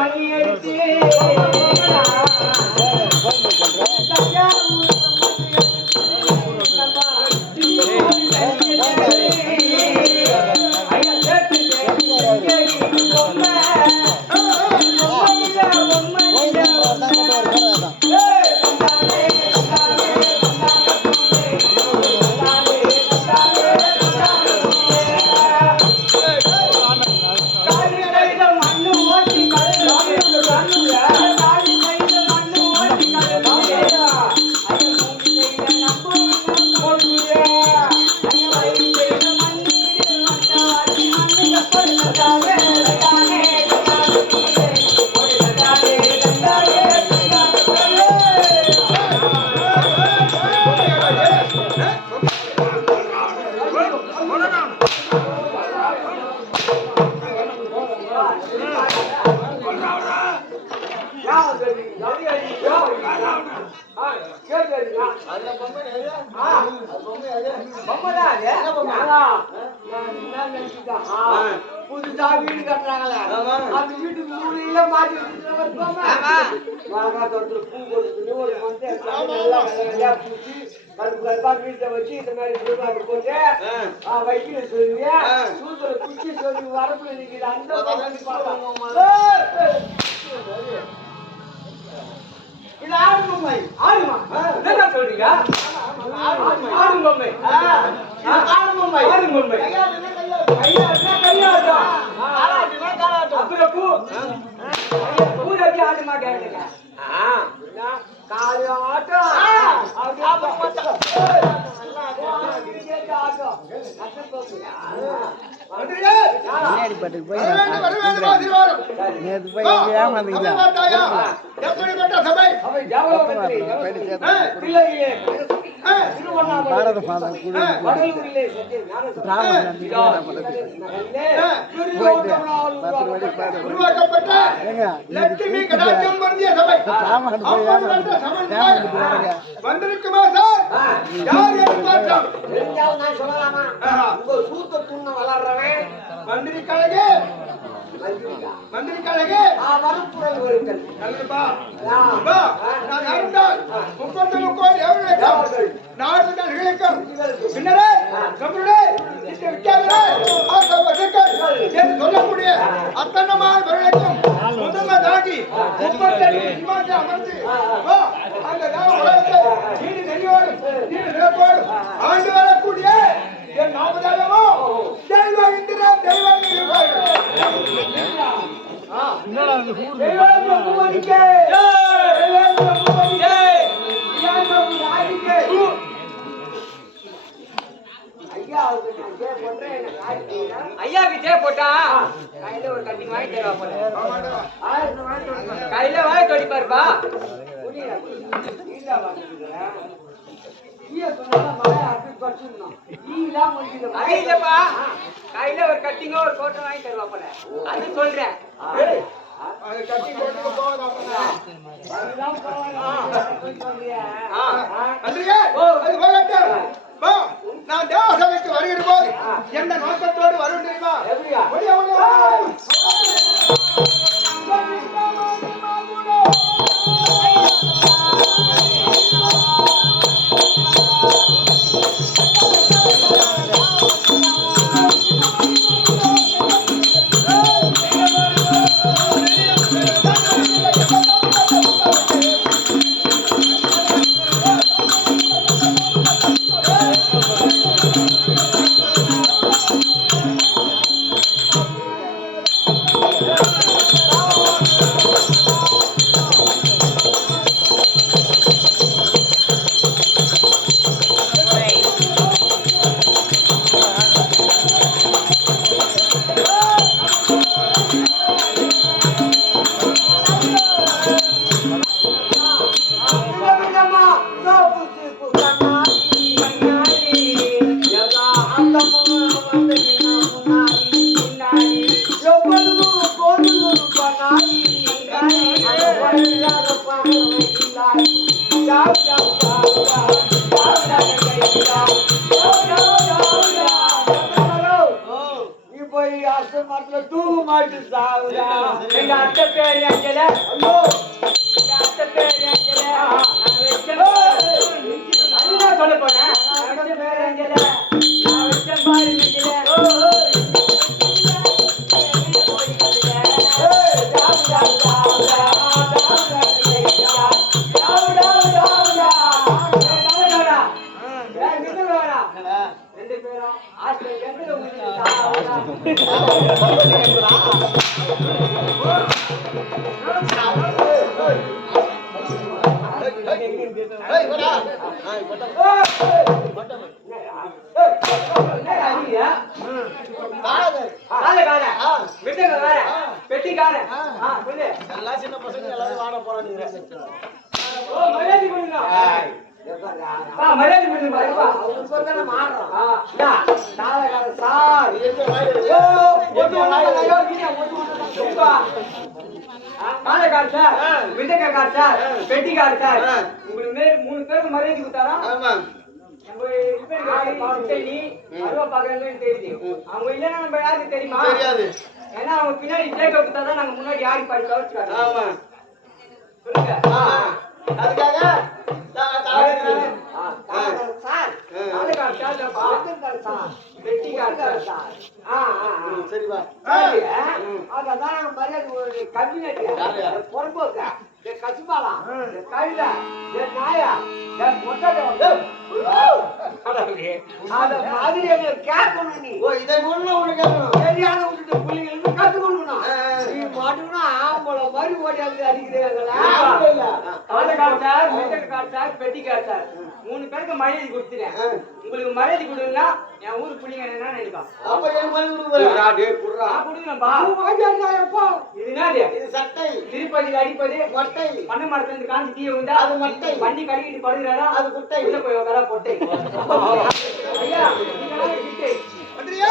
மணி எடுத்து புதுசா வீடு கட்டுறாங்களே அந்த வீட்டுக்கு மூலையில மாட்டி வாழ்காத்தோட்டத்துல பூ கொடுத்துட்டு ஒரு மந்தையா பூச்சி கருப்பு கருப்பா வீட்டை வச்சு இந்த மாதிரி பூமாட்டி போட்டு வைக்கல சொல்லுவியா சூத்துல குச்சி சொல்லி வரப்புல நிக்கிற அந்த இது ஆடு பொம்மை ஆடுமா என்ன சொல்றீங்க ஆடு பொம்மை ஆடு பொம்மை ஆடு பொம்மை பூரத்தி ஆடுமா கேட்குங்க காலி ஆட்டம் நேரிப்பட்டுக்கு போய் நேற்று போய் ஏமாந்தீங்களா பாரத மாதம் வந்திருக்குமா சார் சொல்லலாமா சூத்த துண்ண வளர்றவன் மந்திரி கழகு வரப்புறம் வருங்கள் நல்லதுப்பா நான் யாருண்டால் 33 எவர்களுக்கும் நாடுகளுக்கும் பின்னரே நம்முடைய இந்த விட்டார்களே என்று சொல்லக்கூடிய அத்தனமான வருடக்கும் முதல்ல தாண்டி 38 அமர்ந்து அந்த உலகத்தை நீடு நெறியோடும் நீடு நிலப்போடும் ஆண்டு வரக்கூடிய என் நாமதாகவோ தெய்வம் என்கிறார் தெய்வம் இருப்பார்கள் ஐயாவுக்கு ஜே போட்டா கையில ஒரு கட்டிங் வாங்கி தருவா போல கையில வாங்கி தொடிப்பாருப்பா கையில ஒரு கட்டிங்கோ ஒரு கோட்டை வாங்கி தருவா போல அது சொல்றேன் நான் தேவசபைக்கு வருகிற போது என்ன நோக்கத்தோடு வரும் தெரியுமா படத்துல தூக்கு மாட்டு சாவுடா. எங்க அத்தை பேரு அஞ்சல. ஐயோ எங்க அத்தை பேரு அஞ்சல. அதுதான் சொல்ல போனேன். அத்தை பேரு அஞ்சல. நான் வச்ச பாரு நெஞ்சில. ரெண்டு பேரும் ஹாஸ்டல் எங்க எல்லாம் சின்ன பசங்க எல்லாரும் வாட போறானுங்க. பெட்டிக்காரு சார் உங்களுக்கு 3 பேருக்கு மரியாதை கொடுத்தாரா? தெரியுது அவங்க இல்லைன்னா நம்ம யாருக்கு தெரியுமா? தெரியாது. ஏன்னா அவங்க பின்னாடி ஜேக்க கொடுத்தாதான் நாங்க முன்னாடி ஆடி பாடி கவனிச்சுக்காரு. ஆமா சொல்லுங்க. அதுக்காக சரிவா இதை கத்துக்கணும் மாதிரி ஓடியாந்து அடிக்கிறீங்களா? பெட்டிக்கார் சார் 3 பேருக்கு மரியாதை கொடுத்துட்டேன். உங்களுக்கு மரியாதை கொடுங்கன்னா என் ஊரு புள்ளிங்க என்ன நினைக்கும்? இது சட்டை திருப்பதி அடிப்பது மட்டை பண்ண மரத்துல இருந்து காஞ்சி தீய உண்டா அது மட்டை பண்ணி கழுவிட்டு படுகிறாரா அது குட்டை உள்ள போய் உட்கார பொட்டை. ஐயா நீங்க